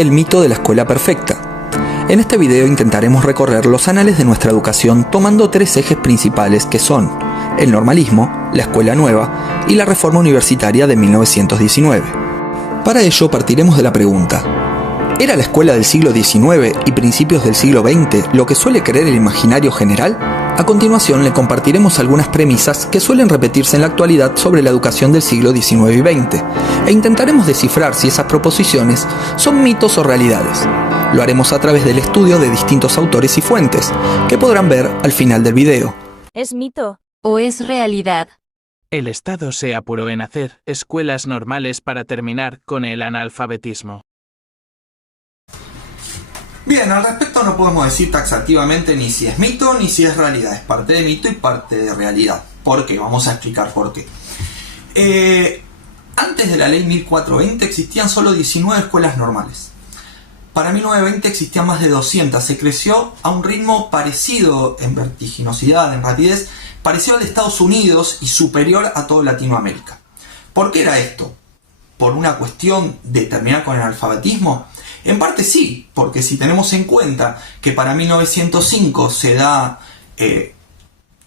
el mito de la escuela perfecta. En este video intentaremos recorrer los anales de nuestra educación tomando tres ejes principales que son el normalismo, la escuela nueva y la reforma universitaria de 1919. Para ello partiremos de la pregunta: ¿era la escuela del siglo XIX y principios del siglo XX lo que suele creer el imaginario general? A continuación le compartiremos algunas premisas que suelen repetirse en la actualidad sobre la educación del siglo XIX y XX, e intentaremos descifrar si esas proposiciones son mitos o realidades. Lo haremos a través del estudio de distintos autores y fuentes, que podrán ver al final del video. ¿Es mito o es realidad? El Estado se apuró en hacer escuelas normales para terminar con el analfabetismo. Bien, al respecto no podemos decir taxativamente ni si es mito ni si es realidad. Es parte de mito y parte de realidad. ¿Por qué? Vamos a explicar por qué. Antes de la ley 1420 existían solo 19 escuelas normales. Para 1920 existían más de 200. Se creció a un ritmo parecido en vertiginosidad, en rapidez, parecido al de Estados Unidos y superior a toda Latinoamérica. ¿Por qué era esto? ¿Por una cuestión de terminar con el analfabetismo? En parte sí, porque si tenemos en cuenta que para 1905 se da,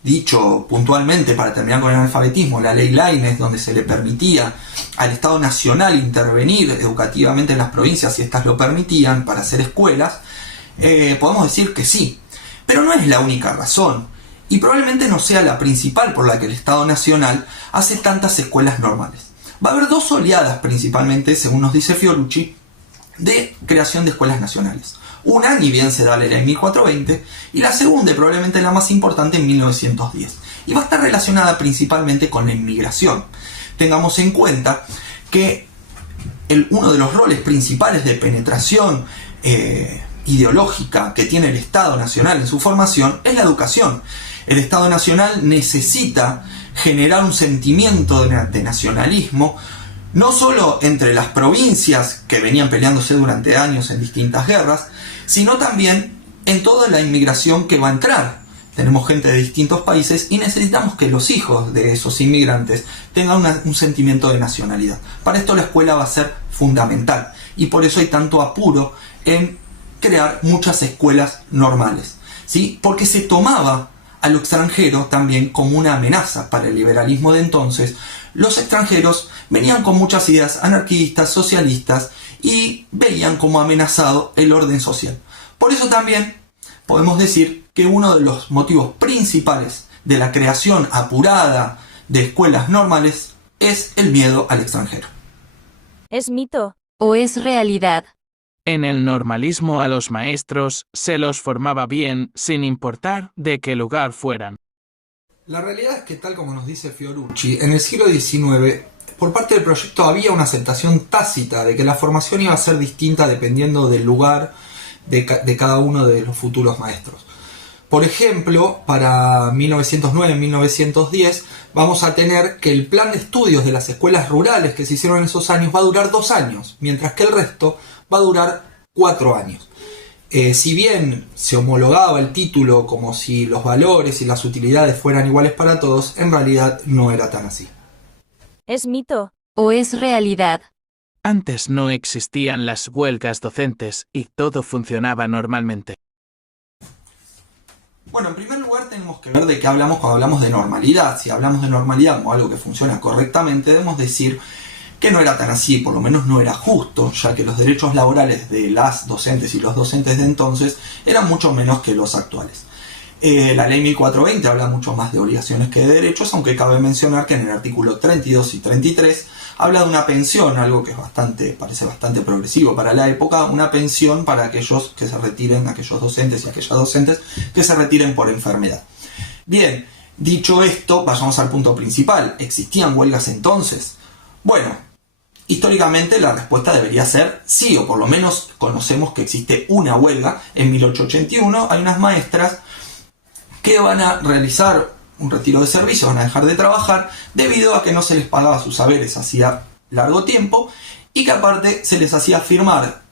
dicho puntualmente para terminar con el analfabetismo, la ley Laínez, donde se le permitía al Estado Nacional intervenir educativamente en las provincias si éstas lo permitían para hacer escuelas, podemos decir que sí. Pero no es la única razón, y probablemente no sea la principal por la que el Estado Nacional hace tantas escuelas normales. Va a haber dos oleadas principalmente, según nos dice Fiorucci, de creación de escuelas nacionales. Una, ni bien se da la ley 1420, y la segunda, y probablemente la más importante, en 1910. Y va a estar relacionada principalmente con la inmigración. Tengamos en cuenta que uno de los roles principales de penetración ideológica que tiene el Estado Nacional en su formación es la educación. El Estado Nacional necesita generar un sentimiento de nacionalismo, no solo entre las provincias que venían peleándose durante años en distintas guerras, sino también en toda la inmigración que va a entrar. Tenemos gente de distintos países y necesitamos que los hijos de esos inmigrantes tengan un sentimiento de nacionalidad. Para esto la escuela va a ser fundamental y por eso hay tanto apuro en crear muchas escuelas normales, ¿sí? Porque se tomaba a lo extranjero también como una amenaza para el liberalismo de entonces. Los extranjeros venían con muchas ideas anarquistas, socialistas, y veían como amenazado el orden social. Por eso también podemos decir que uno de los motivos principales de la creación apurada de escuelas normales es el miedo al extranjero. ¿Es mito o es realidad? En el normalismo a los maestros se los formaba bien sin importar de qué lugar fueran. La realidad es que, tal como nos dice Fiorucci, en el siglo XIX, por parte del proyecto había una aceptación tácita de que la formación iba a ser distinta dependiendo del lugar de cada uno de los futuros maestros. Por ejemplo, para 1909-1910 vamos a tener que el plan de estudios de las escuelas rurales que se hicieron en esos años va a durar 2 años, mientras que el resto va a durar 4 años. Si bien se homologaba el título como si los valores y las utilidades fueran iguales para todos, en realidad no era tan así. ¿Es mito o es realidad? Antes no existían las huelgas docentes y todo funcionaba normalmente. Bueno, en primer lugar tenemos que ver de qué hablamos cuando hablamos de normalidad. Si hablamos de normalidad como algo que funciona correctamente, debemos decir que no era tan así, por lo menos no era justo, ya que los derechos laborales de las docentes y los docentes de entonces eran mucho menos que los actuales. La ley 1420 habla mucho más de obligaciones que de derechos, aunque cabe mencionar que en el artículo 32 y 33 habla de una pensión, algo que parece bastante progresivo para la época, una pensión para aquellos que se retiren, aquellos docentes y aquellas docentes que se retiren por enfermedad. Bien, dicho esto, vayamos al punto principal. ¿Existían huelgas entonces? Bueno, históricamente la respuesta debería ser sí, o por lo menos conocemos que existe una huelga. En 1881 hay unas maestras que van a realizar un retiro de servicio, van a dejar de trabajar debido a que no se les pagaba sus saberes hacía largo tiempo y que aparte se les hacía firmar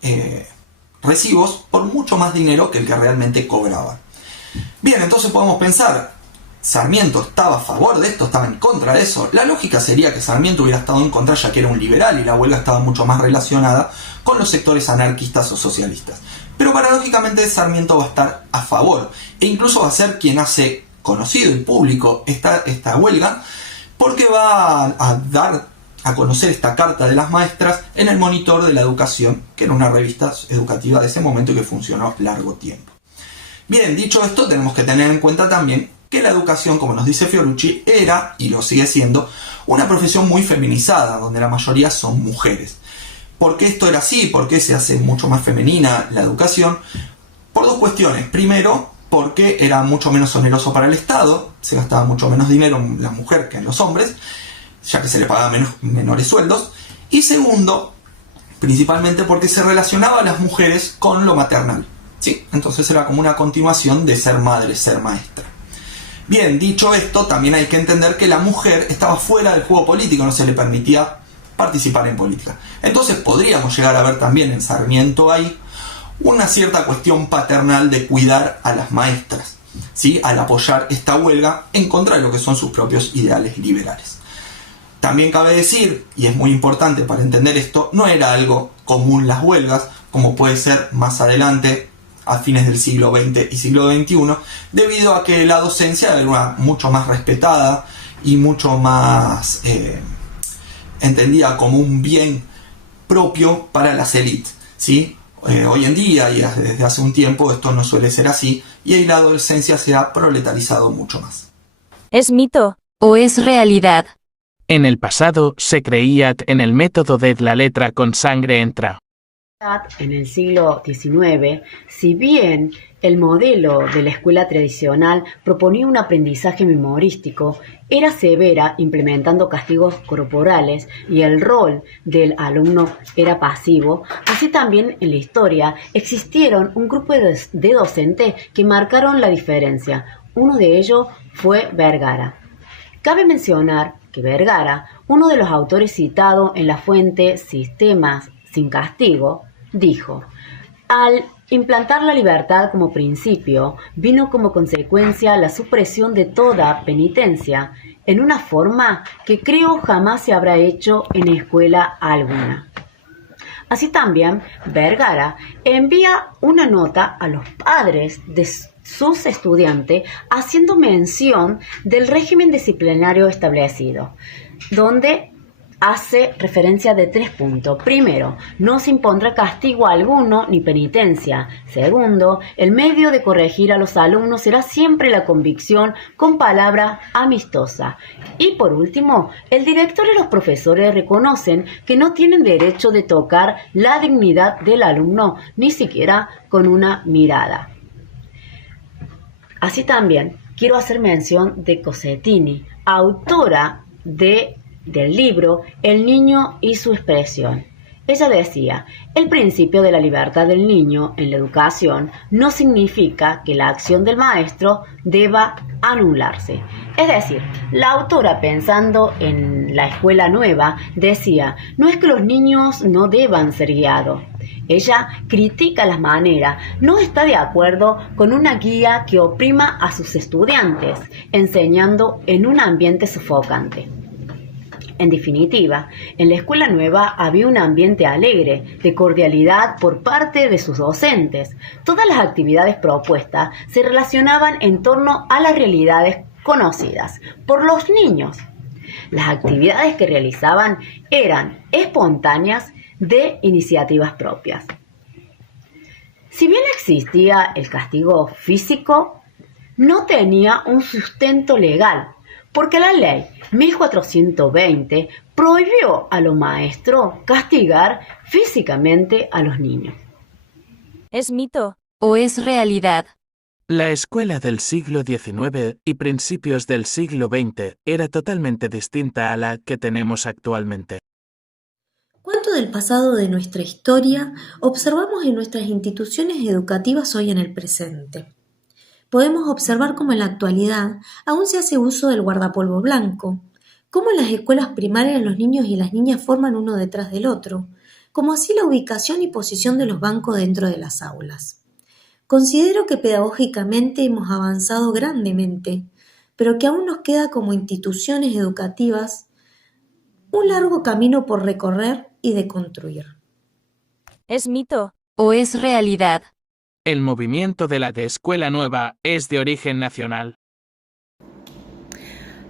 recibos por mucho más dinero que el que realmente cobraban. Bien, entonces podemos pensar, Sarmiento estaba a favor de esto, estaba en contra de eso. La lógica sería que Sarmiento hubiera estado en contra, ya que era un liberal y la huelga estaba mucho más relacionada con los sectores anarquistas o socialistas. Pero paradójicamente Sarmiento va a estar a favor e incluso va a ser quien hace conocido y público esta huelga, porque va a dar a conocer esta carta de las maestras en el Monitor de la Educación, que era una revista educativa de ese momento y que funcionó largo tiempo. Bien, dicho esto, tenemos que tener en cuenta también que la educación, como nos dice Fiorucci, era, y lo sigue siendo, una profesión muy feminizada, donde la mayoría son mujeres. ¿Por qué esto era así? ¿Por qué se hace mucho más femenina la educación? Por dos cuestiones. Primero, porque era mucho menos oneroso para el Estado, se gastaba mucho menos dinero en la mujer que en los hombres, ya que se le pagaban menores sueldos. Y segundo, principalmente porque se relacionaba a las mujeres con lo maternal. ¿Sí? Entonces era como una continuación de ser madre, ser maestra. Bien, dicho esto, también hay que entender que la mujer estaba fuera del juego político, no se le permitía participar en política. Entonces podríamos llegar a ver también en Sarmiento ahí una cierta cuestión paternal de cuidar a las maestras, ¿sí? Al apoyar esta huelga en contra de lo que son sus propios ideales liberales. También cabe decir, y es muy importante para entender esto, no era algo común las huelgas, como puede ser más adelante, a fines del siglo XX y siglo XXI, debido a que la docencia era mucho más respetada y mucho más entendida como un bien propio para las élites, ¿sí? Hoy en día y desde hace un tiempo esto no suele ser así y ahí la docencia se ha proletarizado mucho más. ¿Es mito o es realidad? En el pasado se creía en el método de la letra con sangre entra. En el siglo XIX, si bien el modelo de la escuela tradicional proponía un aprendizaje memorístico, era severa implementando castigos corporales y el rol del alumno era pasivo, así también en la historia existieron un grupo de docentes que marcaron la diferencia. Uno de ellos fue Vergara. Cabe mencionar que Vergara, uno de los autores citados en la fuente Sistemas sin castigo, dijo: al implantar la libertad como principio, vino como consecuencia la supresión de toda penitencia, en una forma que creo jamás se habrá hecho en escuela alguna. Así también, Vergara envía una nota a los padres de sus estudiantes haciendo mención del régimen disciplinario establecido, donde hace referencia de 3 puntos. Primero, no se impondrá castigo alguno ni penitencia. Segundo, el medio de corregir a los alumnos será siempre la convicción con palabra amistosa. Y por último, el director y los profesores reconocen que no tienen derecho de tocar la dignidad del alumno, ni siquiera con una mirada. Así también, quiero hacer mención de Cosentini, autora del libro El niño y su expresión. Ella decía: el principio de la libertad del niño en la educación no significa que la acción del maestro deba anularse. Es decir, la autora, pensando en la escuela nueva, decía: no es que los niños no deban ser guiados. Ella critica las maneras, no está de acuerdo con una guía que oprima a sus estudiantes, enseñando en un ambiente sofocante. En definitiva, en la escuela nueva había un ambiente alegre, de cordialidad por parte de sus docentes. Todas las actividades propuestas se relacionaban en torno a las realidades conocidas por los niños. Las actividades que realizaban eran espontáneas, de iniciativas propias. Si bien existía el castigo físico, no tenía un sustento legal, porque la ley 1420 prohibió a los maestros castigar físicamente a los niños. ¿Es mito o es realidad? La escuela del siglo XIX y principios del siglo XX era totalmente distinta a la que tenemos actualmente. ¿Cuánto del pasado de nuestra historia observamos en nuestras instituciones educativas hoy en el presente? Podemos observar cómo en la actualidad aún se hace uso del guardapolvo blanco, cómo en las escuelas primarias los niños y las niñas forman uno detrás del otro, como así la ubicación y posición de los bancos dentro de las aulas. Considero que pedagógicamente hemos avanzado grandemente, pero que aún nos queda como instituciones educativas un largo camino por recorrer y de construir. ¿Es mito o es realidad? El movimiento de la de Escuela Nueva es de origen nacional.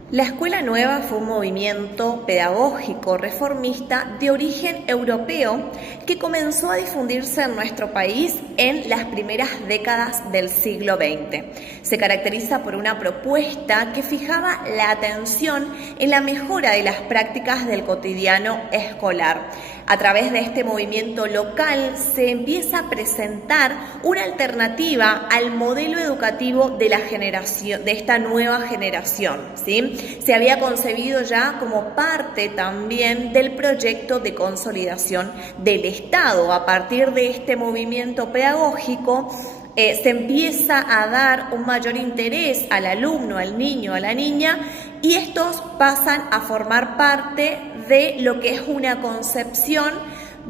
La Escuela Nueva fue un movimiento pedagógico reformista de origen europeo que comenzó a difundirse en nuestro país en las primeras décadas del siglo XX. Se caracteriza por una propuesta que fijaba la atención en la mejora de las prácticas del cotidiano escolar. A través de este movimiento local se empieza a presentar una alternativa al modelo educativo de la generación, de esta nueva generación, ¿sí? Se había concebido ya como parte también del proyecto de consolidación del Estado. A partir de este movimiento pedagógico se empieza a dar un mayor interés al alumno, al niño, a la niña, y estos pasan a formar parte de lo que es una concepción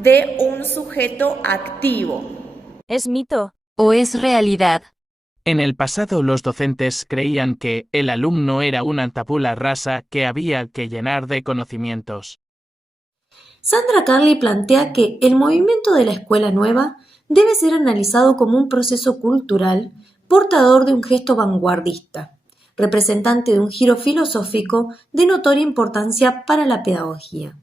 de un sujeto activo. ¿Es mito o es realidad? En el pasado los docentes creían que el alumno era una tabula rasa que había que llenar de conocimientos. Sandra Carli plantea que el movimiento de la Escuela Nueva debe ser analizado como un proceso cultural portador de un gesto vanguardista, representante de un giro filosófico de notoria importancia para la pedagogía.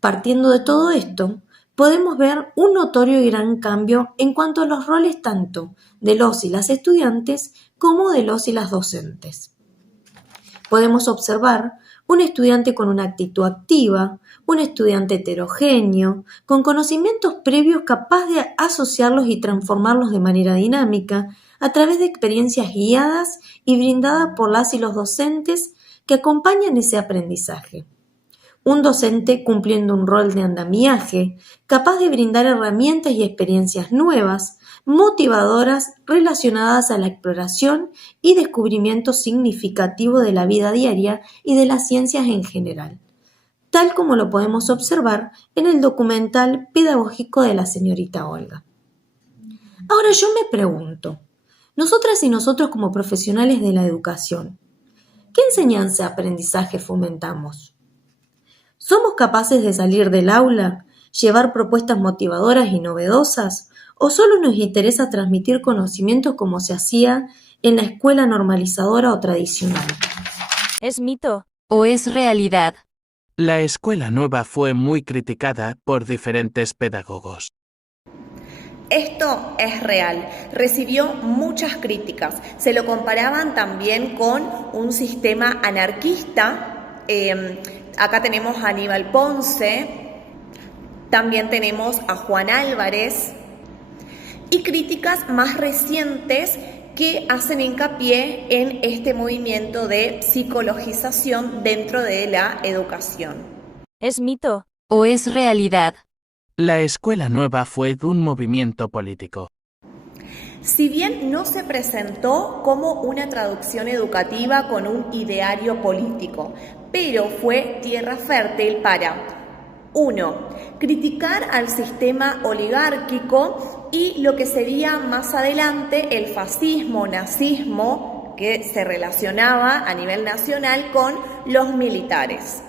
Partiendo de todo esto, podemos ver un notorio y gran cambio en cuanto a los roles tanto de los y las estudiantes como de los y las docentes. Podemos observar un estudiante con una actitud activa, un estudiante heterogéneo, con conocimientos previos capaz de asociarlos y transformarlos de manera dinámica a través de experiencias guiadas y brindadas por las y los docentes que acompañan ese aprendizaje. Un docente cumpliendo un rol de andamiaje, capaz de brindar herramientas y experiencias nuevas, motivadoras relacionadas a la exploración y descubrimiento significativo de la vida diaria y de las ciencias en general, tal como lo podemos observar en el documental pedagógico de la señorita Olga. Ahora yo me pregunto, nosotras y nosotros como profesionales de la educación, ¿qué enseñanza-aprendizaje fomentamos? ¿Somos capaces de salir del aula, llevar propuestas motivadoras y novedosas, o solo nos interesa transmitir conocimientos como se hacía en la escuela normalizadora o tradicional? ¿Es mito o es realidad? La Escuela Nueva fue muy criticada por diferentes pedagogos. Esto es real, recibió muchas críticas, se lo comparaban también con un sistema anarquista. Acá tenemos a Aníbal Ponce, también tenemos a Juan Álvarez, y críticas más recientes que hacen hincapié en este movimiento de psicologización dentro de la educación. ¿Es mito o es realidad? La Escuela Nueva fue un movimiento político. Si bien no se presentó como una traducción educativa con un ideario político, pero fue tierra fértil para 1. Criticar al sistema oligárquico y lo que sería más adelante el fascismo, nazismo, que se relacionaba a nivel nacional con los militares.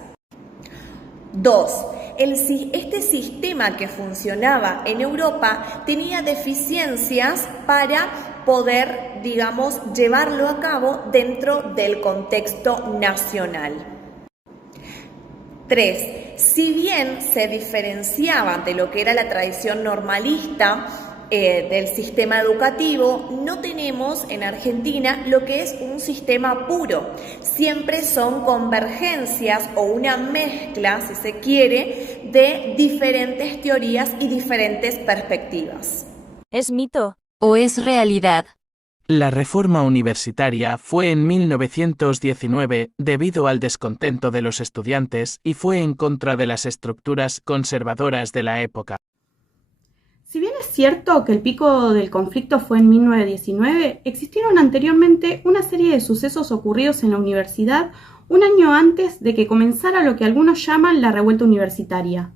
2. Este sistema que funcionaba en Europa tenía deficiencias para poder, llevarlo a cabo dentro del contexto nacional. 3. Si bien se diferenciaban de lo que era la tradición normalista del sistema educativo, no tenemos en Argentina lo que es un sistema puro. Siempre son convergencias o una mezcla, si se quiere, de diferentes teorías y diferentes perspectivas. ¿Es mito o es realidad? La reforma universitaria fue en 1919 debido al descontento de los estudiantes y fue en contra de las estructuras conservadoras de la época. Si bien es cierto que el pico del conflicto fue en 1919, existieron anteriormente una serie de sucesos ocurridos en la universidad un año antes de que comenzara lo que algunos llaman la revuelta universitaria.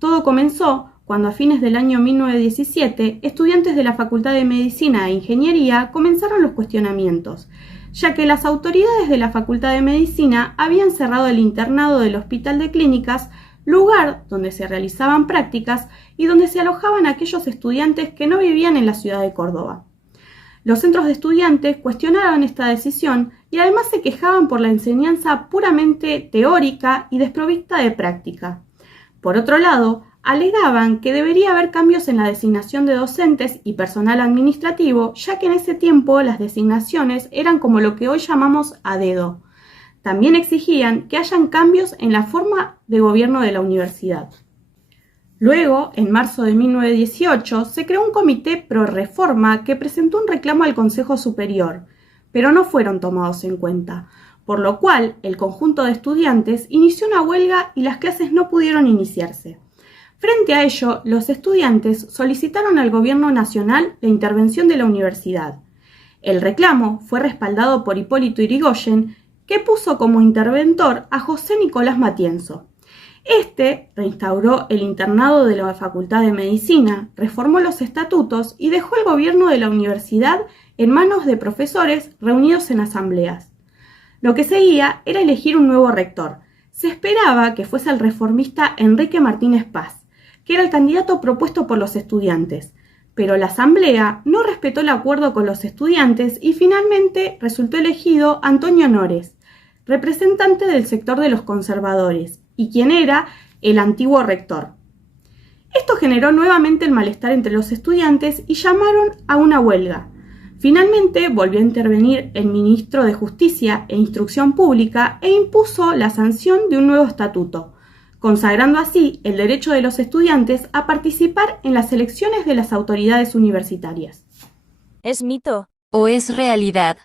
Todo comenzó cuando a fines del año 1917, estudiantes de la Facultad de Medicina e Ingeniería comenzaron los cuestionamientos, ya que las autoridades de la Facultad de Medicina habían cerrado el internado del Hospital de Clínicas, lugar donde se realizaban prácticas y donde se alojaban aquellos estudiantes que no vivían en la ciudad de Córdoba. Los centros de estudiantes cuestionaban esta decisión y además se quejaban por la enseñanza puramente teórica y desprovista de práctica. Por otro lado, alegaban que debería haber cambios en la designación de docentes y personal administrativo, ya que en ese tiempo las designaciones eran como lo que hoy llamamos a dedo. También exigían que hayan cambios en la forma de gobierno de la universidad. Luego, en marzo de 1918, se creó un comité pro reforma que presentó un reclamo al Consejo Superior, pero no fueron tomados en cuenta, por lo cual el conjunto de estudiantes inició una huelga y las clases no pudieron iniciarse. Frente a ello, los estudiantes solicitaron al gobierno nacional la intervención de la universidad. El reclamo fue respaldado por Hipólito Yrigoyen, que puso como interventor a José Nicolás Matienzo. Este reinstauró el internado de la Facultad de Medicina, reformó los estatutos y dejó el gobierno de la universidad en manos de profesores reunidos en asambleas. Lo que seguía era elegir un nuevo rector. Se esperaba que fuese el reformista Enrique Martínez Paz, que era el candidato propuesto por los estudiantes, pero la asamblea no respetó el acuerdo con los estudiantes y finalmente resultó elegido Antonio Nores, representante del sector de los conservadores, y quien era el antiguo rector. Esto generó nuevamente el malestar entre los estudiantes y llamaron a una huelga. Finalmente volvió a intervenir el ministro de Justicia e Instrucción Pública e impuso la sanción de un nuevo estatuto, consagrando así el derecho de los estudiantes a participar en las elecciones de las autoridades universitarias. ¿Es mito o es realidad?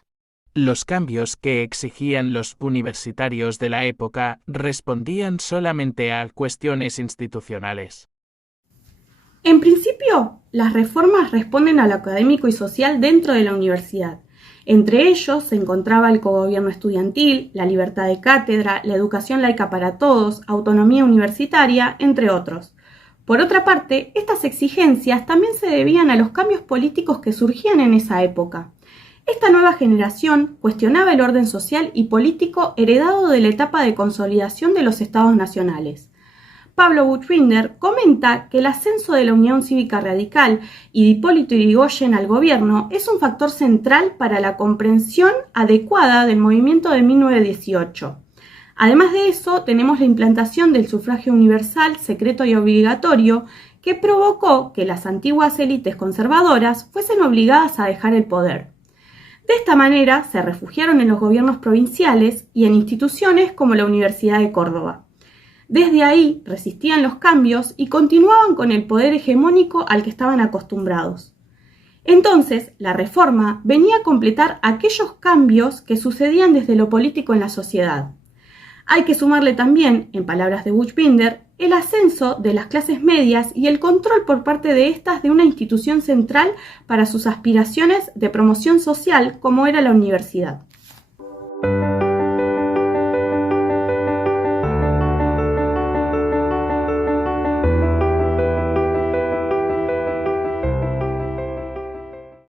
Los cambios que exigían los universitarios de la época respondían solamente a cuestiones institucionales. En principio, las reformas responden a lo académico y social dentro de la universidad. Entre ellos se encontraba el cogobierno estudiantil, la libertad de cátedra, la educación laica para todos, autonomía universitaria, entre otros. Por otra parte, estas exigencias también se debían a los cambios políticos que surgían en esa época. Esta nueva generación cuestionaba el orden social y político heredado de la etapa de consolidación de los estados nacionales. Pablo Buchbinder comenta que el ascenso de la Unión Cívica Radical y de Hipólito Yrigoyen al gobierno es un factor central para la comprensión adecuada del movimiento de 1918. Además de eso, tenemos la implantación del sufragio universal, secreto y obligatorio, que provocó que las antiguas élites conservadoras fuesen obligadas a dejar el poder. De esta manera se refugiaron en los gobiernos provinciales y en instituciones como la Universidad de Córdoba. Desde ahí resistían los cambios y continuaban con el poder hegemónico al que estaban acostumbrados. Entonces, la reforma venía a completar aquellos cambios que sucedían desde lo político en la sociedad. Hay que sumarle también, en palabras de Buchbinder, el ascenso de las clases medias y el control por parte de estas de una institución central para sus aspiraciones de promoción social como era la universidad.